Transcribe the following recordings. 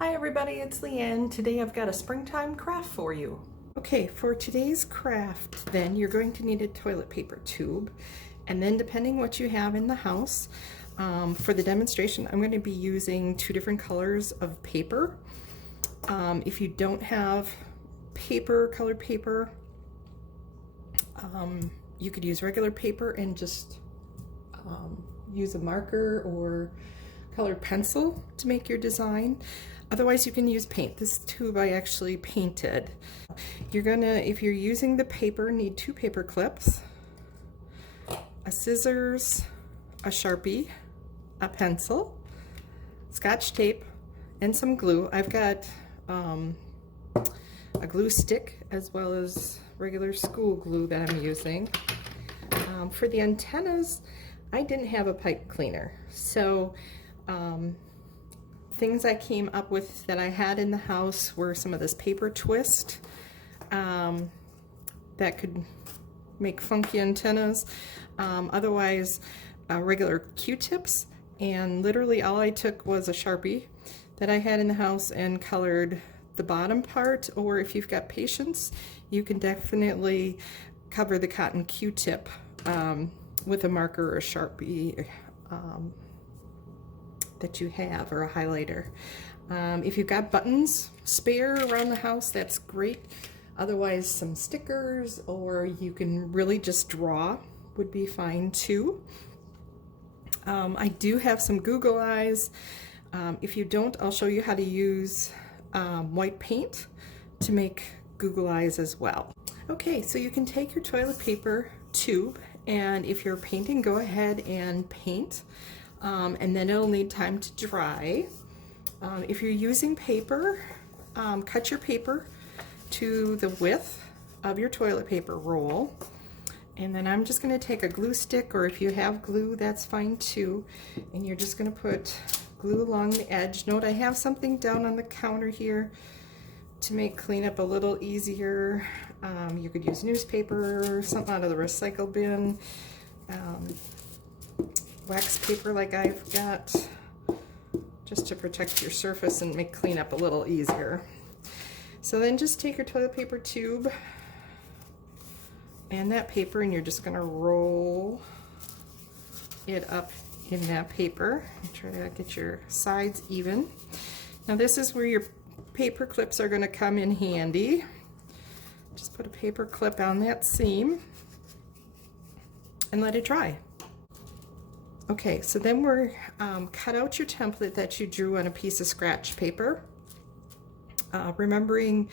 Hi everybody, it's LeeAnn. Today I've got a springtime craft for you. Okay, for today's craft then you're going to need a toilet paper tube, and then depending what you have in the house, for the demonstration I'm going to be using two different colors of paper. If you don't have colored paper, you could use regular paper and just use a marker or colored pencil to make your design. Otherwise you can use paint. This tube I actually painted. You're gonna, if you're using the paper, need two paper clips, a scissors, a Sharpie, a pencil, Scotch tape, and some glue. I've got a glue stick as well as regular school glue that I'm using. For the antennas, I didn't have a pipe cleaner, so things I came up with that I had in the house were some of this paper twist that could make funky antennas. Otherwise, regular Q-tips, and literally all I took was a Sharpie that I had in the house and colored the bottom part, or if you've got patience, you can definitely cover the cotton Q-tip with a marker or a Sharpie that you have, or a highlighter. If you've got buttons spare around the house, that's great. Otherwise, some stickers, or you can really just draw would be fine too. I do have some Google eyes. If you don't, I'll show you how to use white paint to make Google eyes as well. Okay, so you can take your toilet paper tube, and if you're painting, go ahead and paint. And then it'll need time to dry. If you're using paper, cut your paper to the width of your toilet paper roll. And then I'm just going to take a glue stick, or if you have glue, that's fine too. And you're just going to put glue along the edge. Note I have something down on the counter here to make cleanup a little easier. You could use newspaper or something out of the recycle bin. Wax paper like I've got, just to protect your surface and make cleanup a little easier. So then just take your toilet paper tube and that paper, and you're just going to roll it up in that paper and try to get your sides even. Now this is where your paper clips are going to come in handy. Just put a paper clip on that seam and let it dry. Okay, so then we're cut out your template that you drew on a piece of scratch paper. Remembering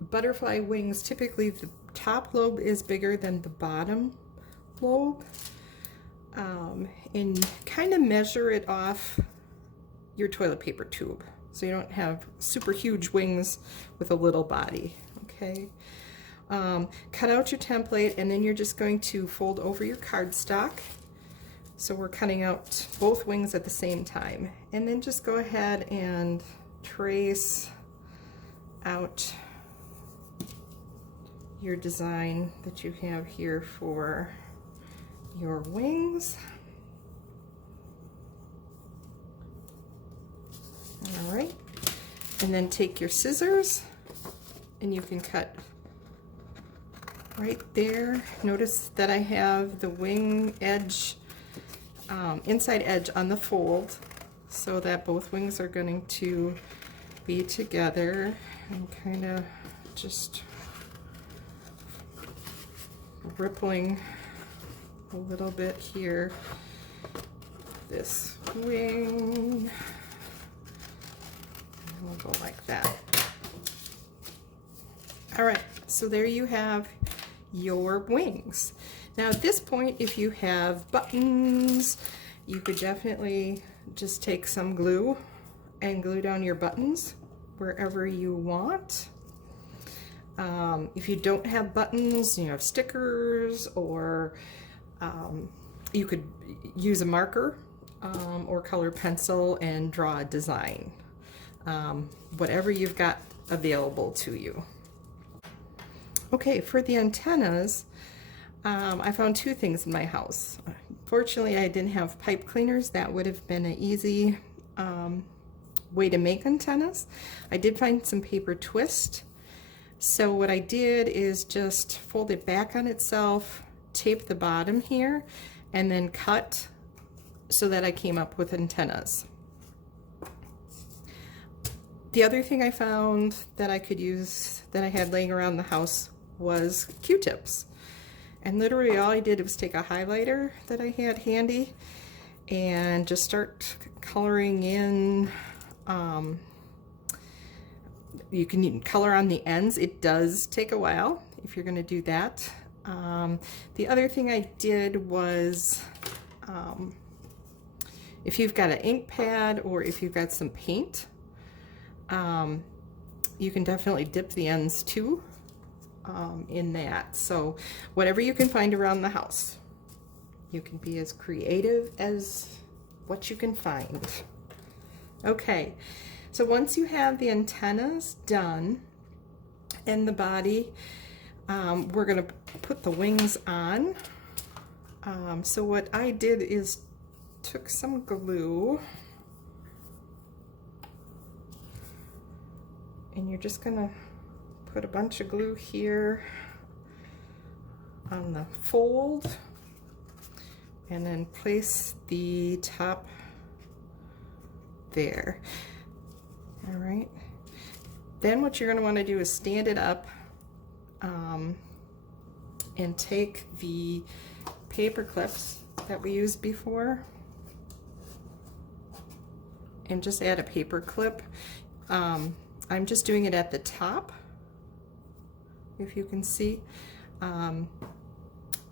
butterfly wings, typically the top lobe is bigger than the bottom lobe, and kind of measure it off your toilet paper tube so you don't have super huge wings with a little body. Okay, cut out your template, and then you're just going to fold over your cardstock. So we're cutting out both wings at the same time, and then just go ahead and trace out your design that you have here for your wings. All right, and then take your scissors and you can cut right there. Notice that I have the wing edge, inside edge on the fold, so that both wings are going to be together, and kind of just rippling a little bit here. This wing, and we'll go like that. All right, so there you have your wings. Now at this point, if you have buttons, you could definitely just take some glue and glue down your buttons wherever you want. If you don't have buttons, you have stickers, or you could use a marker or colored pencil and draw a design. Whatever you've got available to you. Okay, for the antennas, I found two things in my house. Fortunately, I didn't have pipe cleaners. That would have been an easy way to make antennas. I did find some paper twist. So what I did is just fold it back on itself, tape the bottom here, and then cut so that I came up with antennas. The other thing I found that I could use that I had laying around the house was Q-tips. And literally all I did was take a highlighter that I had handy and just start coloring in. You can color on the ends. It does take a while if you're going to do that. The other thing I did was, if you've got an ink pad or if you've got some paint, you can definitely dip the ends too in that. So whatever you can find around the house, you can be as creative as what you can find. Okay, so once you have the antennas done and the body, we're going to put the wings on. So what I did is took some glue, and you're just going to put a bunch of glue here on the fold, and then place the top there. All right. Then what you're going to want to do is stand it up and take the paper clips that we used before and just add a paper clip. I'm just doing it at the top, if you can see,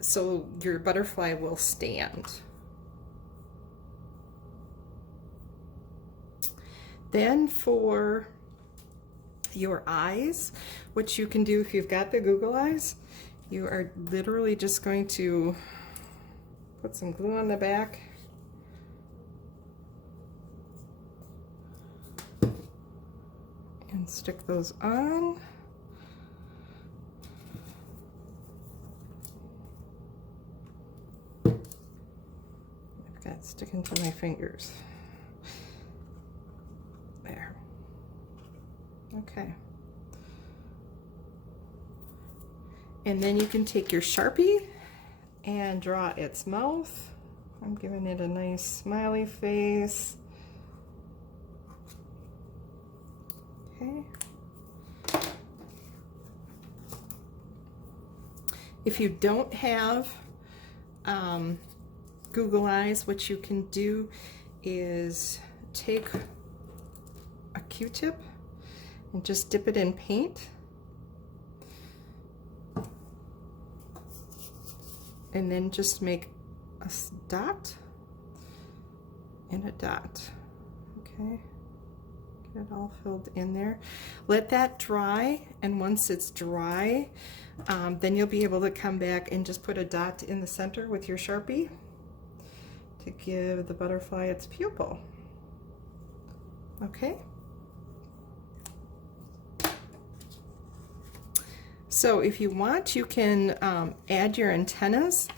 so your butterfly will stand. Then for your eyes, which you can do if you've got the Google eyes, you are literally just going to put some glue on the back and stick those on. I've got it sticking to my fingers. There. Okay. And then you can take your Sharpie and draw its mouth. I'm giving it a nice smiley face. Okay. If you don't have Google eyes, what you can do is take a Q-tip and just dip it in paint, and then just make a dot and a dot. Okay, get it all filled in there. Let that dry, and once it's dry, then you'll be able to come back and just put a dot in the center with your Sharpie to give the butterfly its pupil. Okay. So if you want, you can add your antennas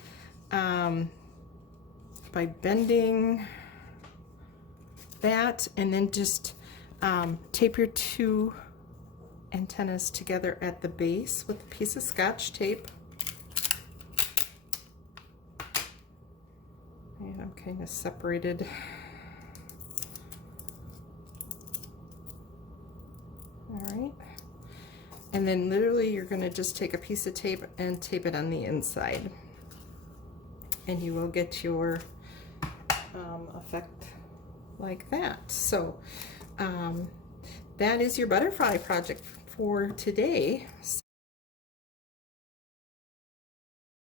by bending that, and then just tape your two antennas together at the base with a piece of Scotch tape. And I'm kind of separated. All right. And then literally you're going to just take a piece of tape and tape it on the inside. And you will get your effect like that. So that is your butterfly project for today.